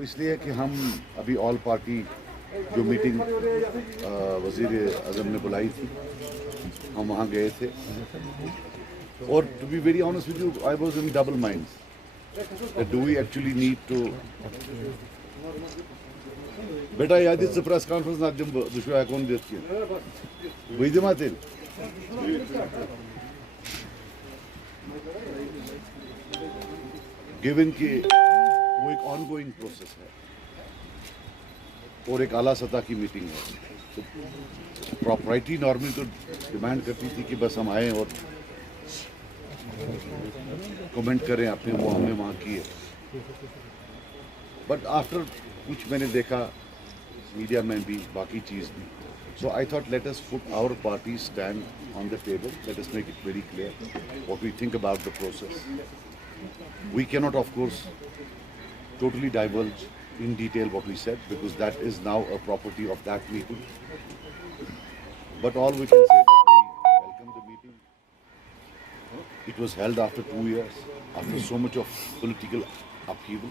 وہ اس لیے کہ ہم ابھی آل پارٹی جو میٹنگ وزیر اعظم نے بلائی تھی ہم وہاں گئے تھے اور to be very honest with you I was in double mind do we actually need to بیٹا یاد سہ پریس کانفرنس نہ دم بہ ہیکون دِتھ کی بہ دما تیل گیون کہ وہ ایک آن گوئنگ پروسیس ہے اور ایک اعلیٰ سطح کی میٹنگ ہے تو پراپرٹی نارملی تو ڈیمانڈ کرتی تھی کہ بس ہم آئیں اور کمنٹ کریں اپنے وہ ہم نے وہاں کی ہے بٹ آفٹر کچھ میں نے دیکھا میڈیا میں بھی باقی چیز بھی so I thought let us put our party stand on the table, let us make it very clear what we think about the process. We cannot of course totally divulge in detail what we said because that is now a property of that meeting, but all we can say that we welcome the meeting. It was held after 2 years, after so much of political upheaval,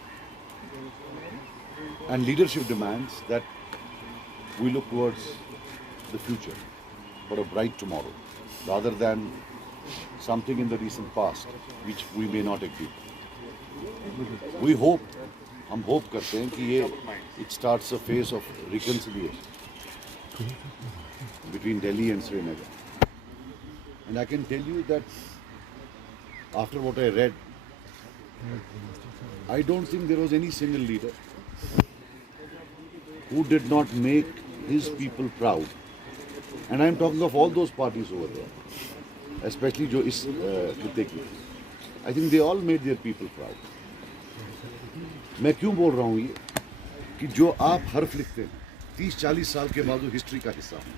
and leadership demands that we look towards the future for a bright tomorrow rather than something in the recent past which we may not agree. We hope, ہم hope کرتے ہیں کہ یہ it starts a phase of reconciliation between Delhi and Srinagar. And I can tell you that after what I read, I don't think there was any single leader who did not make his people proud. And I'm talking of all those parties over there, especially جو اس خطے کی. I think they all made their people proud. میں کیوں بول رہا ہوں یہ کہ جو آپ حرف لکھتے ہیں 30-40 سال کے بعد وہ ہسٹری کا حصہ ہیں.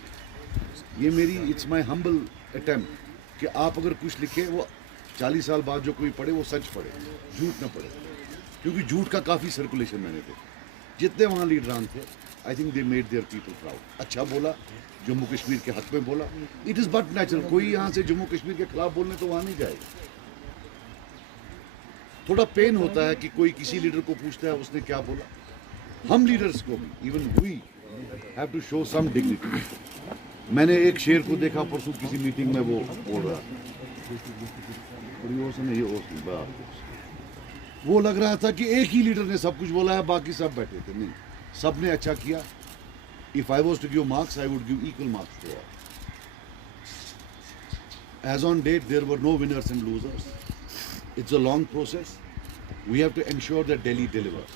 یہ میری اٹس مائی ہمبل اٹیمپٹ کہ آپ اگر کچھ لکھیں وہ 40 سال بعد جو کوئی پڑھے وہ سچ پڑھے, جھوٹ نہ پڑھے, کیونکہ جھوٹ کا کافی سرکولیشن میں نے دیکھا. جتنے وہاں لیڈران تھے I think they made their people proud. اچھا بولا, جموں کشمیر کے حق میں بولا, اٹ از بٹ نیچرل. کوئی یہاں سے جموں کشمیر کے خلاف بولنے تو وہاں نہیں جائے گا. تھوڑا پین ہوتا ہے کہ کوئی کسی لیڈر کو پوچھتا ہے اس نے کیا بولا. ہم لیڈرز کو بھی even we have to show some dignity. میں نے ایک شعر کو دیکھا پرسوں کسی میٹنگ میں, وہ بول رہا وہ لگ رہا تھا کہ ایک ہی لیڈر نے سب کچھ بولا ہے باقی سب بیٹھے تھے. نہیں, سب نے اچھا کیا. If I was to give marks, I would give equal marks to all. As on date, there were no winners and losers. It's a long process. We have to ensure that Delhi delivers.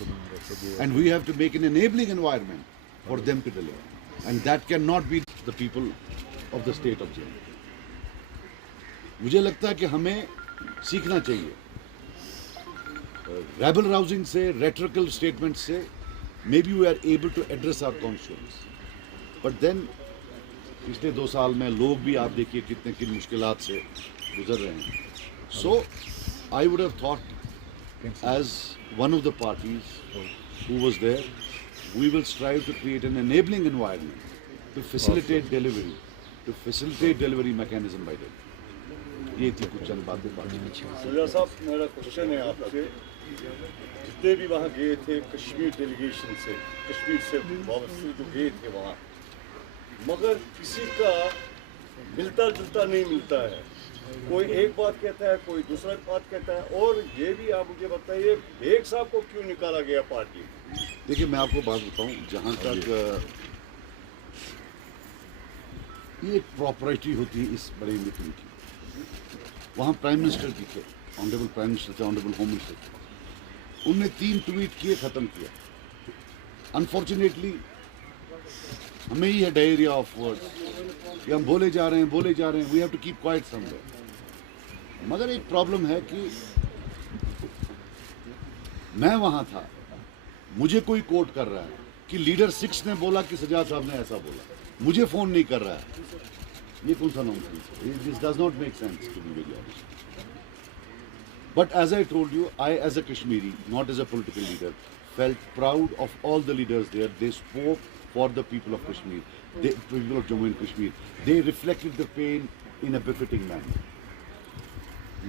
And we have to make an enabling environment for them to deliver. And that cannot be the people of the state of Jammu. مجھے لگتا ہے کہ ہمیں سیکھنا چاہیے rebel راؤزنگ سے, ریٹریکل statement سے. Maybe we are able to address our concerns. But then پچھلے 2 سال میں لوگ بھی آپ دیکھیے کتنے کن مشکلات سے گزر رہے ہیں. So I would have thought as one of the parties who was there, we will strive to create an enabling environment to facilitate delivery mechanism by Delhi. یہ تھی کچھ چند باتیں. مرزا صاحب میرا کوشچن ہے آپ سے, جتنے بھی وہاں گئے تھے کشمیر ڈیلیگیشن سے, کشمیر سے وابستہ جو گئے تھے وہاں, مگر کسی کا ملتا جلتا نہیں ملتا ہے. کوئی ایک بات کہتا ہے, کوئی دوسرا بات کہتا ہے. اور یہ بھی آپ مجھے بتائیے بیگ صاحب کو کیوں نکالا گیا پارٹی؟ دیکھیے میں آپ کو بات بتاؤں, جہاں تک یہ ایک پراپرٹی ہوتی ہے اس بڑی میٹنگ کی, وہاں پرائم منسٹر بھی تھے, آنریبل پرائم منسٹر تھے, آنریبل ہوم منسٹر تھے. ان نے 3 ٹویٹ کیے, ختم کیا. انفارچونیٹلی ہمیں ہی ہے ڈائریا آف ورڈ کہ ہم بولے جا رہے ہیں. We have to keep quiet somewhere. مگر ایک پرابلم ہے کہ میں وہاں تھا, مجھے کوئی کوٹ کر رہا ہے کہ لیڈر 6 نے بولا کہ سجاد صاحب نے ایسا بولا, مجھے فون نہیں کر رہا ہے. یہ کون سا نانسنس ہے؟ This does not make sense to be very honest. But as I told you, I as a Kashmiri, not as a political leader, felt proud of all the leaders there. They spoke for the people of Kashmir, the people of Jammu and Kashmir. They reflected the pain in a befitting manner.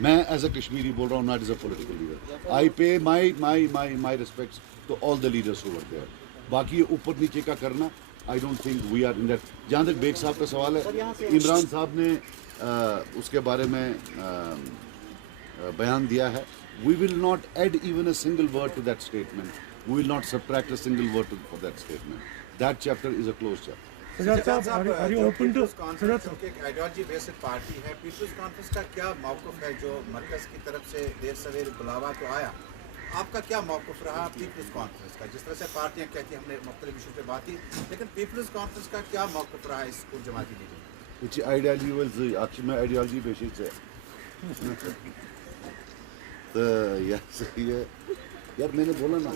میں as a Kashmiri بول رہا ہوں, not as a political leader. I pay my respects to all the leaders over there. باقی یہ اوپر نیچے کا کرنا, I don't think we are in that. جہاں تک بیگ صاحب کا سوال ہے, عمران صاحب نے اس کے بارے میں بیان دیا ہے. We will not add even a single word to that statement. We will not subtract a single word for that statement. That chapter is a closed chapter. Sajjad صاحب, are you open to ایک ideology based party ہے, Peoples conference کا کیا موقف ہے جو مرکز کی طرف سے دیر سویر بلاوا تو آیا, آپ کا کیا موقف رہا پیپلز کانفرنس کا؟ جس طرح سے پارٹیاں کہتی ہیں ہم نے مختلف ایشو پہ بات کی, لیکن پیپلز کانفرنس کا کیا موقف رہا اس کو جماعتی leader? İçi ideoloji, akşama ideoloji beşikse. تو یار میں نے بولا نا,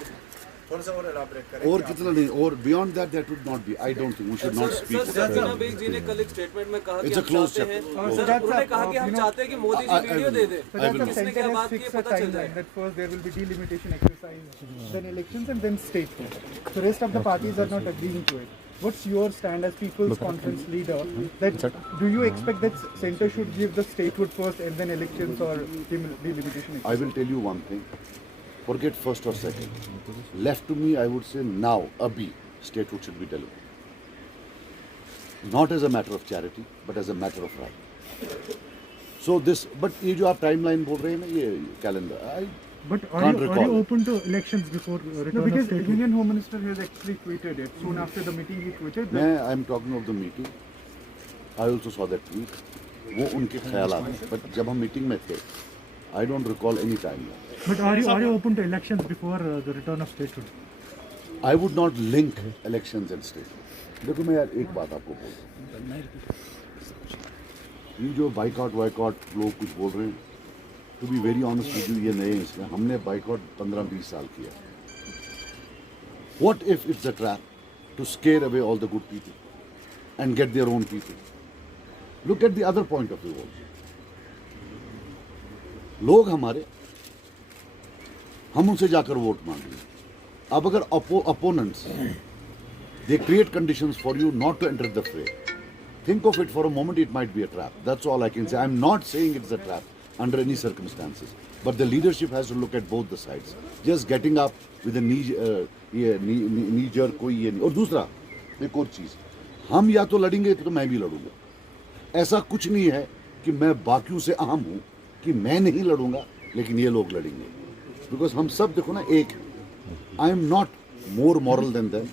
تھوڑا سا اور الیبوریٹ کریں. اور کتنا نہیں, اور beyond that that would not be. I don't think we should not speak. Sir جناب بیگ جی نے کل ایک اسٹیٹمنٹ میں کہا کہ It's a ہم closed چاہتے ہیں, chapter. سر انہوں نے کہا کہ ہم چاہتے ہیں کہ مودی جی ویڈیو دے دیں. کس نے کیا بات کی پتہ چل جائے. that first there will be delimitation exercise, then elections and then statehood. The rest of the parties are not agreeing to it. What's your stand as People's Conference leader? That do you expect that center should give the statehood first and then elections or delimitation? I will tell you one thing. Forget first or second. Left to me, I would say now, abhi, statehood should be delivered. Not as a matter of charity, but as a matter of right. So this, but ये जो आप timeline बोल रहे हैं ना, ये calendar, I But can't recall. open to elections before return no, because the Union Home Minister has actually tweeted it. Soon after the meeting he tweeted that I'm talking of the meeting. I also saw that tweet. وہ ان کے خیالات ہیں, but جب ہم meeting میں تھے, I don't recall any timeline. But are you open to elections before the return of statehood? I would not link elections and statehood. دیکھو میں یار ایک بات آپ کو بول رہا ہوں, یہ جو بائیکاٹ وائیکاٹ لوگ کچھ بول رہے ہیں, to be very honest with you, یہ نئے ہیں اس میں, ہم نے بائیکاٹ 15-20 سال کیا. What if it's a trap to scare away all the good people and get their own people. Look at the other point of view also. لوگ ہمارے, ہم ان سے جا کر ووٹ مانگ رہے ہیں. اب اگر opponents they create conditions for you not to enter the fray, think of it for a moment, it might be a trap. That's all I can say. I'm not saying it's a trap under any circumstances, but the leadership has to look at both the sides. Just getting up with a knee jerk کوئی یہ نہیں. اور دوسرا ایک اور چیز, ہم یا تو لڑیں گے تو میں بھی لڑوں گا. ایسا کچھ نہیں ہے کہ میں باقیوں سے اہم ہوں کہ میں نہیں لڑوں گا لیکن یہ لوگ لڑیں گے, بیکاز ہم سب دیکھو نا ایک ہیں. I am not more moral than them.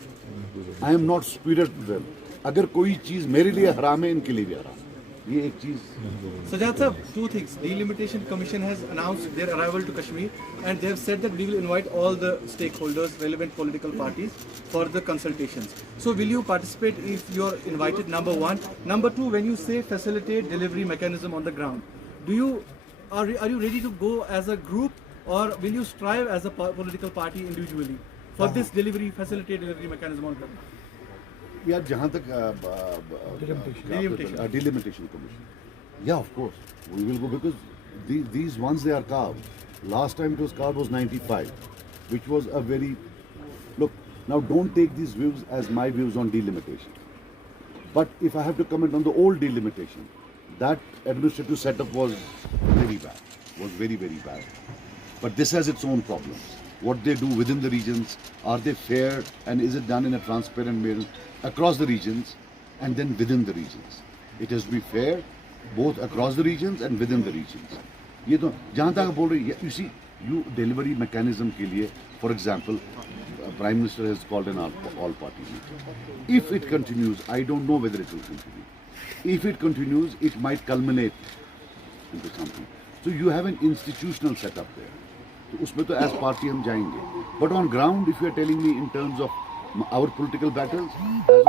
I am not superior to them. اگر کوئی چیز میرے لیے حرام ہے, ان کے لیے بھی حرام ہے. یہ ایک چیز. Sajjad sir, two things. Delimitation Commission has announced their arrival to Kashmir and they have said that we will invite all the stakeholders, relevant political parties for the consultations. So will you participate if you are invited, number one? Number two, when you say facilitate delivery mechanism on the ground, are you ready to go as a group or will you strive as a political party individually for this facilitate delivery mechanism on the ground? یار جہاں تک delimitation commission, yeah, of course we will go, because these ones they are carved. Last time it was carved was 95, which was a very, look, now don't take these views as my views on delimitation, but if I have to comment on the old delimitation, that administrative setup was very bad, but this has its own problems. What they do within the regions, are they fair, and is it done in a transparent manner across the regions and then within the regions? It has to be fair both across the regions and within the regions. یہ تو جہاں تک بول رہے ہیں, you see, you delivery mechanism کے لیے, for example, Prime Minister has called an all party meeting. If it continues, I don't know whether it will continue. If it continues, it might culminate into something. So you have an institutional setup there. تو اس میں تو as party ہم جائیں گے, but on ground if you are telling me in terms of our political battles, as